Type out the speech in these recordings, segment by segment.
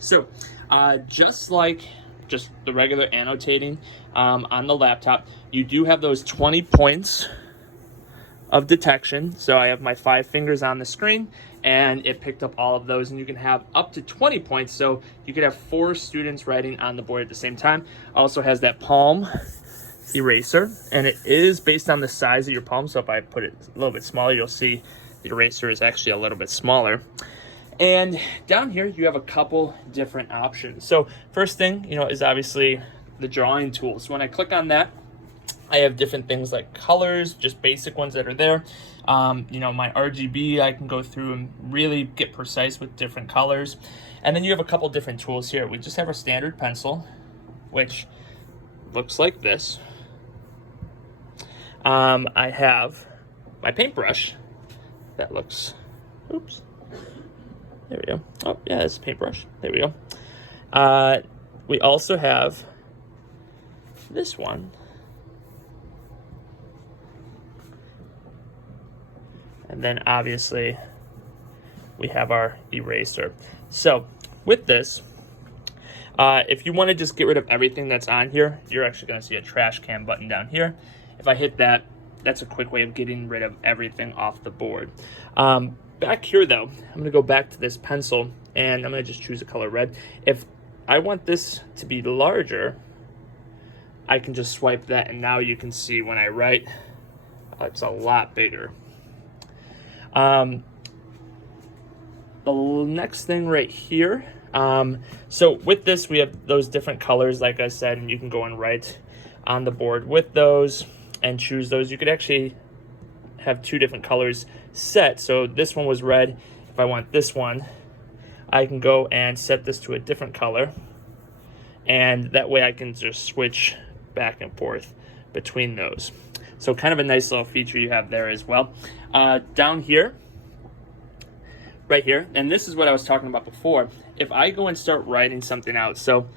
So just like just the regular annotating on the laptop, you do have those 20 points of detection. So I have my 5 fingers on the screen and it picked up all of those, and you can have up to 20 points. So you could have 4 students writing on the board at the same time. Also has that palm eraser, and it is based on the size of your palm. So if I put it a little bit smaller, you'll see the eraser is actually a little bit smaller. And down here you have a couple different options. So first thing, is obviously the drawing tool. So when I click on that, I have different things like colors, just basic ones that are there. My RGB, I can go through and really get precise with different colors. And then you have a couple different tools here. We just have our standard pencil, which looks like this. I have my paintbrush that looks, oops, there we go. Oh yeah, it's a paintbrush. There we go. We also have this one. And then obviously we have our eraser. So with this, if you want to just get rid of everything that's on here, you're actually going to see a trash can button down here. If I hit that, that's a quick way of getting rid of everything off the board. Back here though, I'm going to go back to this pencil and I'm going to just choose the color red. If I want this to be larger, I can just swipe that, and now you can see when I write, it's a lot bigger. The next thing right here, so with this we have those different colors like I said, and you can go and write on the board with those and choose those. You could actually have 2 different colors set. So this one was red. If I want this one, I can go and set this to a different color, and that way I can just switch back and forth between those. So kind of a nice little feature you have there as well. Down here, right here, and this is what I was talking about before. If I go and start writing something out, so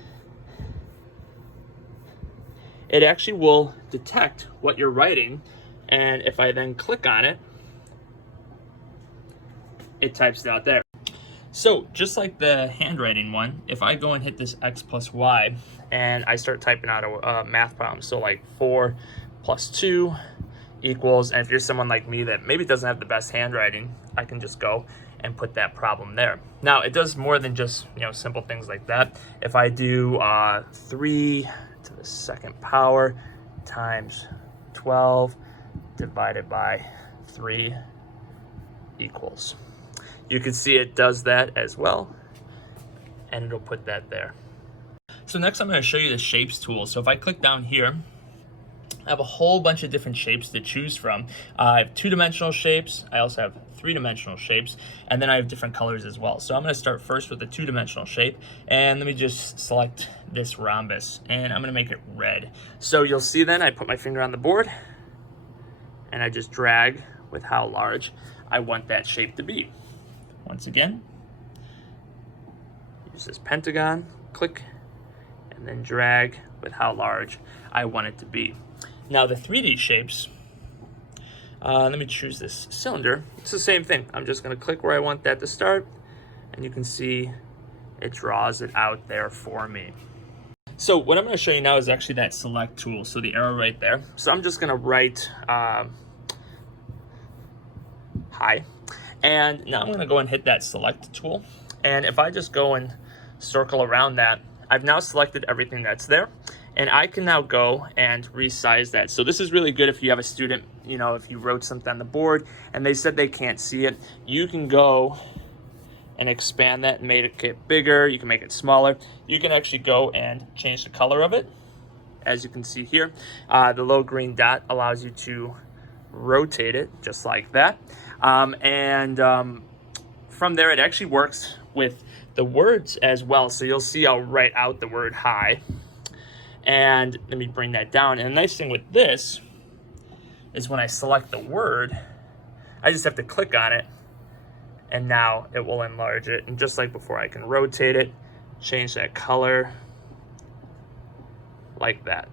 it actually will detect what you're writing, and if I then click on it, it types it out there. So just like the handwriting one, if I go and hit this X plus Y and I start typing out a math problem, so like 4 plus 2 equals, and if you're someone like me that maybe doesn't have the best handwriting, I can just go and put that problem there. Now it does more than just simple things like that. If I do 3 to the 2nd power times 12 divided by 3 equals, you can see it does that as well, and it'll put that there. So next I'm going to show you the shapes tool. So if I click down here, I have a whole bunch of different shapes to choose from. I have 2-dimensional shapes. I also have 3-dimensional shapes, and then I have different colors as well. So I'm going to start first with the 2-dimensional shape, and let me just select this rhombus, and I'm going to make it red. So you'll see then I put my finger on the board, and I just drag with how large I want that shape to be. Once again, use this pentagon, click, and then drag with how large I want it to be. Now the 3D shapes, let me choose this cylinder. It's the same thing. I'm just going to click where I want that to start, and you can see it draws it out there for me. So what I'm going to show you now is actually that select tool, so the arrow right there. So I'm just going to write hi, and now I'm going to go and hit that select tool, and if I just go and circle around that, I've now selected everything that's there, and I can now go and resize that. So this is really good if you have a student, if you wrote something on the board and they said they can't see it, you can go and expand that and make it get bigger. You can make it smaller. You can actually go and change the color of it. As you can see here, the little green dot allows you to rotate it just like that. From there, it actually works with the words as well. So you'll see I'll write out the word hi, and let me bring that down. And the nice thing with this is when I select the word, I just have to click on it, and now it will enlarge it. And just like before, I can rotate it, change that color like that.